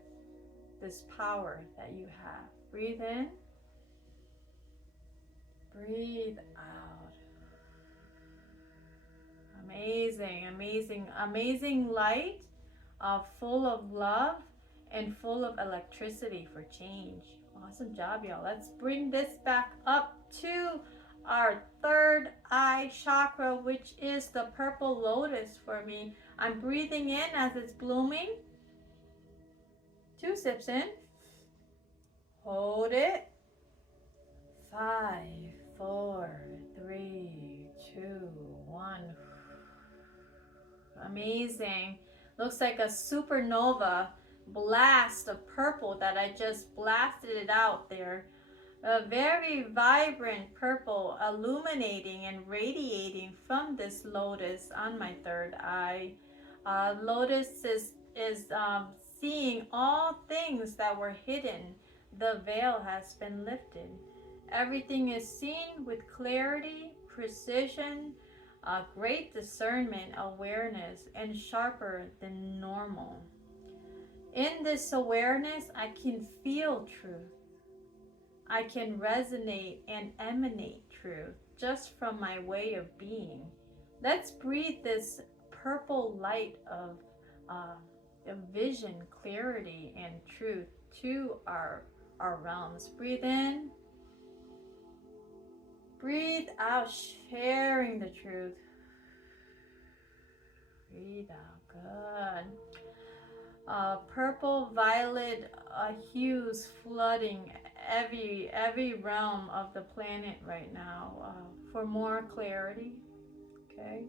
this power that you have. Breathe in, breathe out. Amazing, amazing, amazing light, full of love and full of electricity for change. Awesome job, y'all. Let's bring this back up to our third eye chakra, which is the purple lotus for me. I'm breathing in as it's blooming. 2 sips in. Hold it. 5, 4, 3, 2, 1. Amazing. Looks like a supernova blast of purple that I just blasted it out there. A very vibrant purple illuminating and radiating from this lotus on my third eye. Lotus is seeing all things that were hidden. The veil has been lifted. Everything is seen with clarity, precision, great discernment, awareness, and sharper than normal. In this awareness, I can feel truth. I can resonate and emanate truth just from my way of being. Let's breathe this purple light of vision, clarity, and truth to our realms. Breathe in. Breathe out, sharing the truth. Breathe out, good. Purple, violet hues flooding every realm of the planet right now, for more clarity, okay,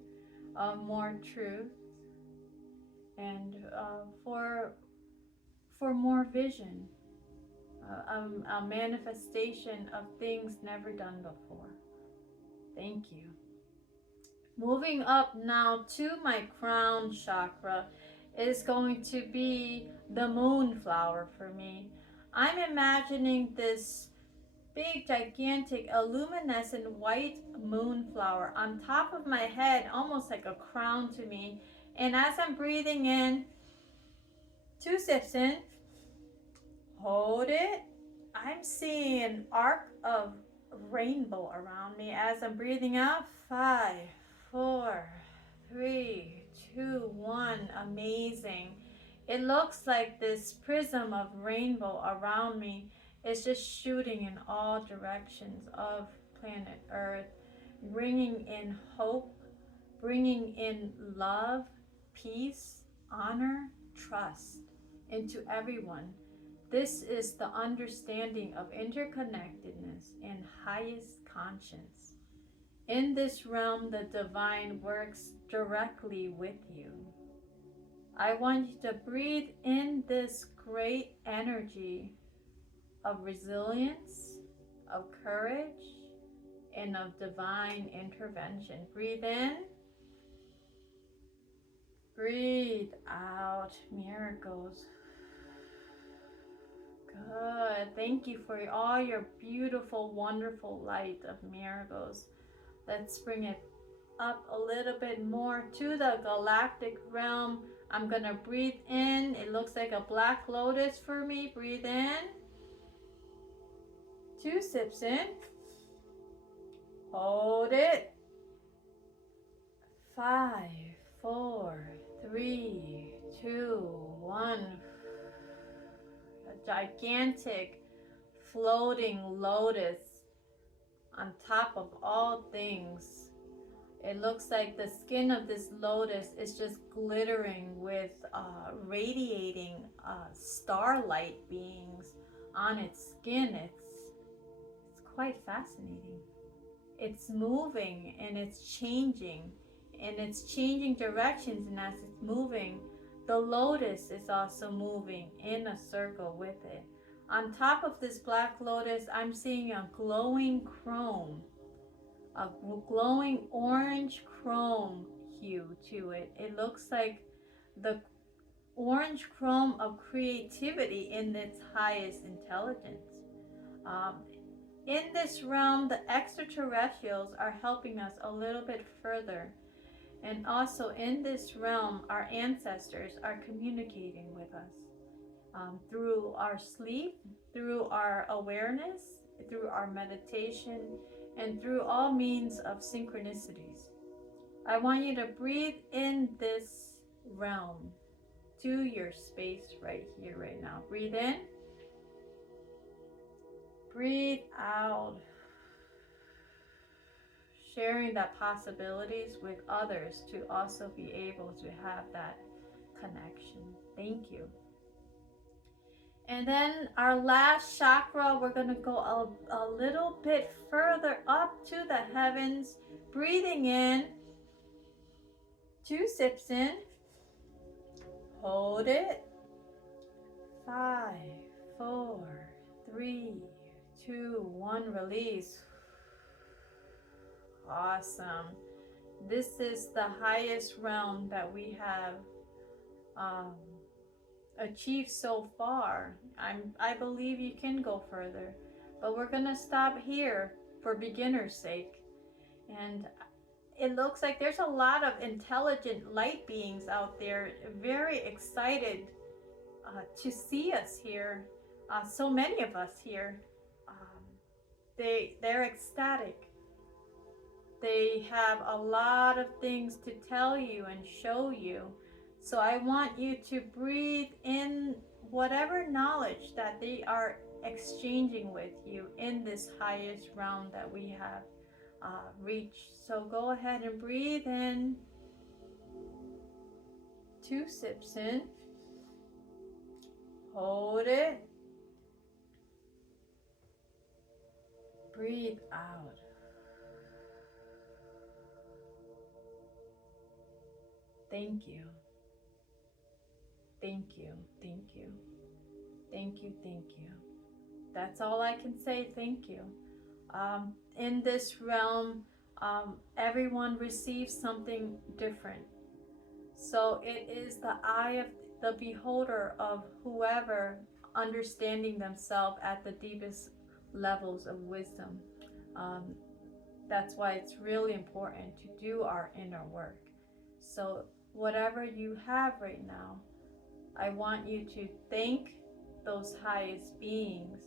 more truth, and for more vision, a manifestation of things never done before. Thank you. Moving up now to my crown chakra is going to be the moonflower for me. I'm imagining this big, gigantic, luminescent white moonflower on top of my head, almost like a crown to me. And as I'm breathing in, 2 sips in, hold it. I'm seeing an arc of rainbow around me as I'm breathing out. 5, 4, 3, 2, 1. Amazing. It looks like this prism of rainbow around me is just shooting in all directions of planet Earth, bringing in hope, bringing in love, peace, honor, trust into everyone. This is the understanding of interconnectedness and highest conscience. In this realm, the divine works directly with you. I want you to breathe in this great energy of resilience, of courage, and of divine intervention. Breathe in. Breathe out. Miracles. Good. Thank you for all your beautiful, wonderful light of miracles. Let's bring it up a little bit more to the galactic realm. I'm going to breathe in. It looks like a black lotus for me. Breathe in. 2 sips in. Hold it. 5, 4, 3, 2, 1. A gigantic floating lotus on top of all things. It looks like the skin of this lotus is just glittering with radiating starlight beings on its skin. It's quite fascinating. It's moving and it's changing directions, and as it's moving, the lotus is also moving in a circle with it. On top of this black lotus, I'm seeing a glowing chrome, a glowing orange chrome hue to it. It looks like the orange chrome of creativity in its highest intelligence. Um, in this realm, the extraterrestrials are helping us a little bit further. And also in this realm, our ancestors are communicating with us through our sleep, through our awareness, through our meditation, and through all means of synchronicities. I want you to breathe in this realm to your space right here, right now. Breathe in, breathe out, sharing that possibilities with others to also be able to have that connection. Thank you. And then our last chakra, we're going to go a little bit further up to the heavens, breathing in, 2 sips in, hold it, 5, 4, 3, 2, 1, release. Awesome. This is the highest realm that we have achieved so far. I believe you can go further, but we're gonna stop here for beginner's sake. And it looks like there's a lot of intelligent light beings out there, very excited to see us here. So many of us here. They're ecstatic. They have a lot of things to tell you and show you. So I want you to breathe in whatever knowledge that they are exchanging with you in this highest realm that we have reached. So go ahead and breathe in, 2 sips in, hold it, breathe out. Thank you. Thank you. Thank you. Thank you. Thank you. That's all I can say. Thank you. In this realm, everyone receives something different. So it is the eye of the beholder of whoever understanding themselves at the deepest levels of wisdom. That's why it's really important to do our inner work. So whatever you have right now, I want you to thank those highest beings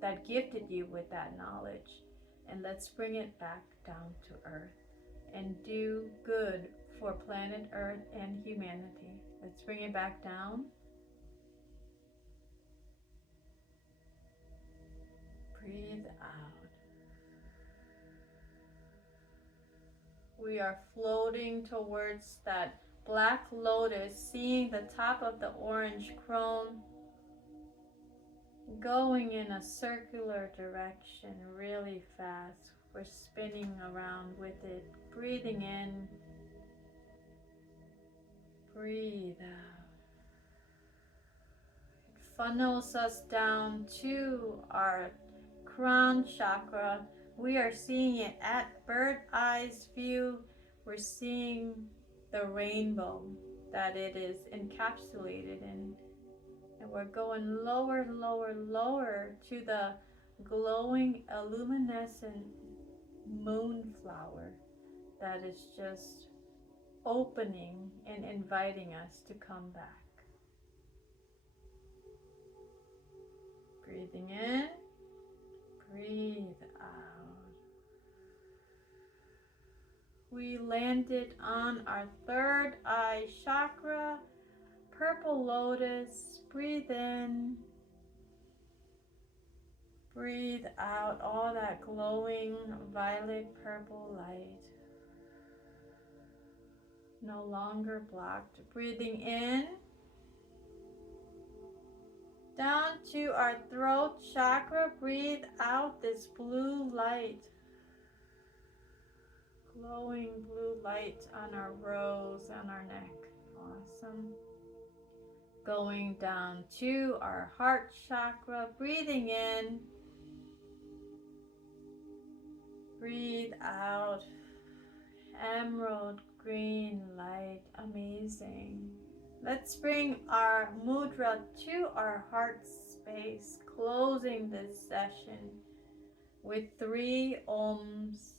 that gifted you with that knowledge, and let's bring it back down to earth and do good for planet Earth and humanity. Let's bring it back down. Breathe out. We are floating towards that black lotus, seeing the top of the orange chrome going in a circular direction really fast. We're spinning around with it, breathing in, breathe out. It funnels us down to our crown chakra. We are seeing it at bird eyes view. We're seeing the rainbow that it is encapsulated in. And we're going lower, lower, lower to the glowing, luminescent moonflower that is just opening and inviting us to come back. Breathing in, breathe out. We landed on our third eye chakra, purple lotus. Breathe in, breathe out all that glowing violet purple light. No longer blocked. Breathing in, down to our throat chakra. Breathe out this blue light. Glowing blue light on our rose, on our neck. Awesome. Going down to our heart chakra. Breathing in. Breathe out. Emerald green light. Amazing. Let's bring our mudra to our heart space. Closing this session with 3 ohms.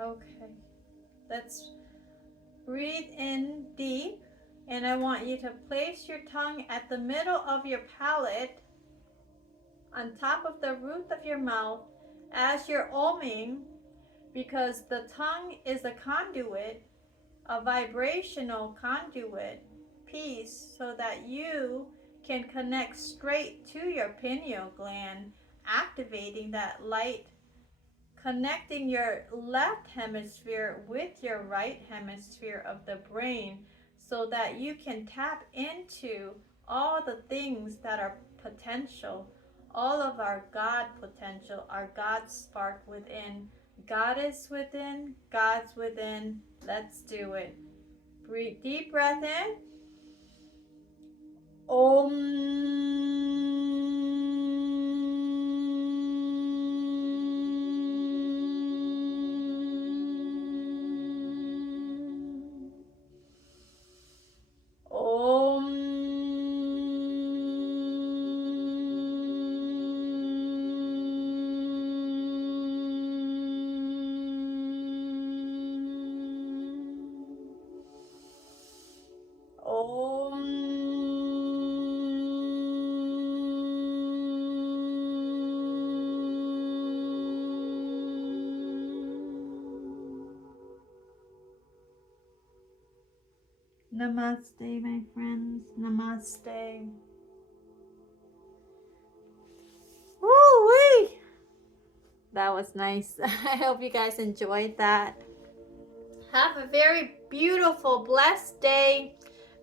Okay. Let's breathe in deep. And I want you to place your tongue at the middle of your palate, on top of the roof of your mouth, as you're oming, because the tongue is a conduit, a vibrational conduit piece, so that you can connect straight to your pineal gland, activating that light, connecting your left hemisphere with your right hemisphere of the brain, so that you can tap into all the things that are potential, all of our God potential, our God spark within. God is within, God's within. Let's do it. Breathe, deep breath in. Om. Namaste, my friends. Namaste. Woo-wee! That was nice. I hope you guys enjoyed that. Have a very beautiful, blessed day.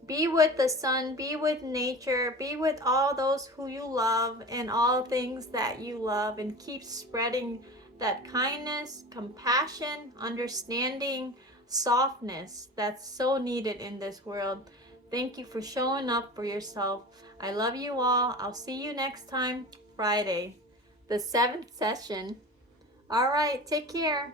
Be with the sun, be with nature, be with all those who you love and all things that you love, and keep spreading that kindness, compassion, understanding, softness that's so needed in this world. Thank you for showing up for yourself. I love you all. I'll see you next time, Friday, the 7th session. All right, take care.